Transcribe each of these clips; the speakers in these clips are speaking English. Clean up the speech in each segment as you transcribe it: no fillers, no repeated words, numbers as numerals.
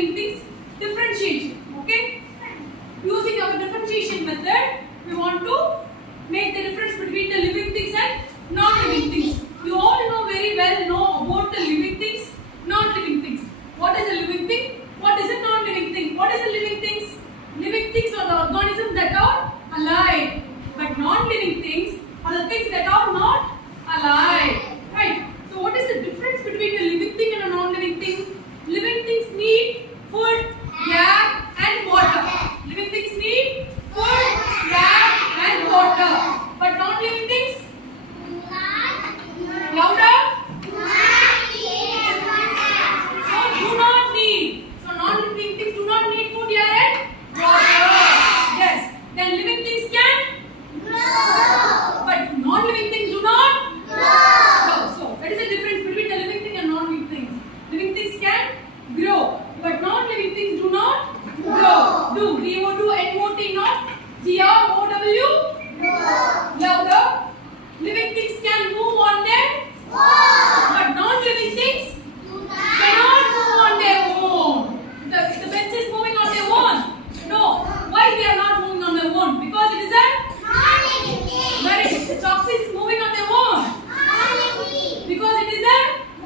non-living things differentiation. Okay? Using our differentiation method, we want to make the difference between the living things and non-living things. You all know very well about the living things, non-living things. What is a living thing? What is a non-living thing? What is a living things? Living things are the organisms that are alive, but non-living things are the things that are not alive. Right? So what is the difference between a living thing and a non-living thing? Living things need food, air and water. Living things need food, air and water. But non-living things? Louder? So do not need. So non-living things do not need food, air and water. Yes. Then living things can grow. But non-living things do not grow. So that is the difference between the living thing and non-living things. Living things can grow, but non-living things do not grow. Do D-O-Do N-O-T not G-R-O-W. Louder. Living things can move on their own, but non-living things cannot move on their own. The bench is moving on their own. No. Why they are not moving on their own? Because it is a non-living thing. Very good. The chalkpiece is moving on their own. Non-living. Because it is a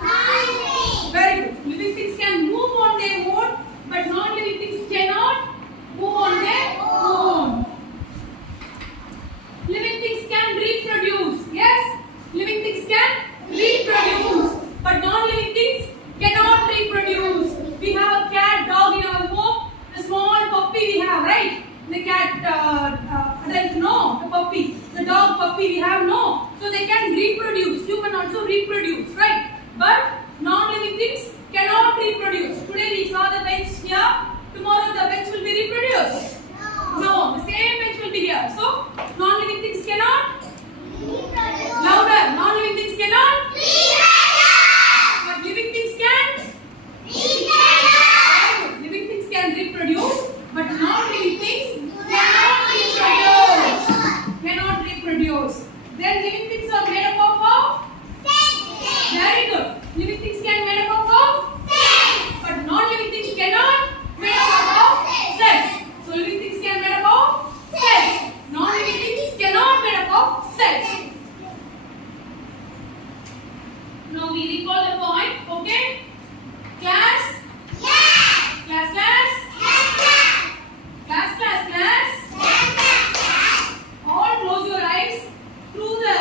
non-living. Very good. Living things can move on their own, but non-living things cannot move on their own. Living things can reproduce. Yes? Living things can reproduce, but non-living things cannot reproduce. We have a cat, dog in our home. The small puppy we have, right? The cat, adult, no. The puppy, the dog puppy we have, no. So they can reproduce. You can also reproduce, right? But non-living things cannot reproduce. Today we saw the bench here. Tomorrow the bench will be reproduced. No, the same bench will be here. So non-living things cannot reproduce. Louder. Non-living things cannot reproduce. But living things can reproduce. Living things can reproduce, but non-living things cannot reproduce. Cannot reproduce. Then living things are made up of cells. Very good. Living things can made up of cells, but non-living things cannot made up of cells. So living things can made up of cells. Non-living things cannot made up of cells. Now we recall the point. Okay? Class? Yes. Class, class? Yes, class. Class, class, class? Yes, class. All close your eyes. Through the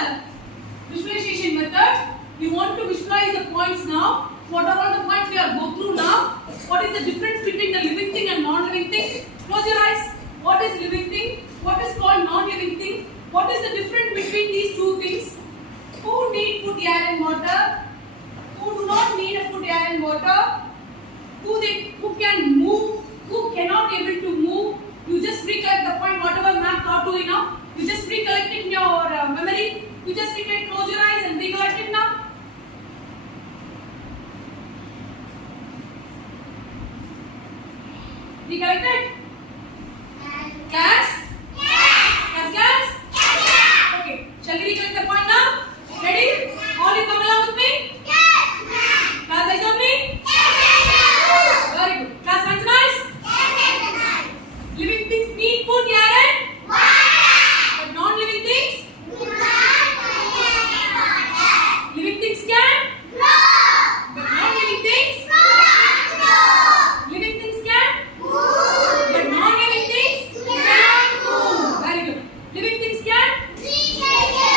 visualization method, you want to visualize the points now. What are all the points we are go through now? What is the difference between the living thing and non-living thing? Close your eyes. What is living thing? What is called non-living thing? What is the difference between these two things? Who need food, air and water? Who do not need a food, air and water? Who can move? Who cannot able to move? You just recollect the point, whatever map taught to you now. You just recollect it in your memory. You just recollect, close your eyes and recollect it now. Recollect it? Class? Yes. Class? Yes. Okay. Shall we recollect the point now? Ready? All you come along with me? Yes. Class, eyes on me? Yes. Very good. Class, hands nice? Yes. Living things need food, air and water. But non-living things? Do not need water. Living things can grow. But non-living things? Do not grow. Living things can move. But non-living things cannot move. Very good. Living things can reproduce.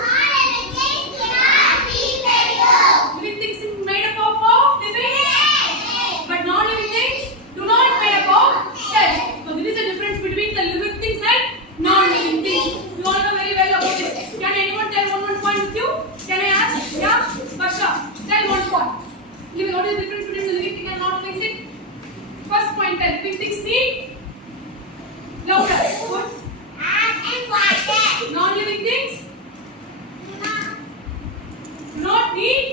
Non-living things cannot reproduce. Living things is made up of living, but non-living things do not made up of cells. So this is the difference between the living things and non-living things. You all know very well about this. Can anyone tell one point with you? Can I ask? Yeah? Basha, tell one point. What is the difference between the living thing and non-living thing? First point, tell. Living things need louder. Food and water. Non-living things do not need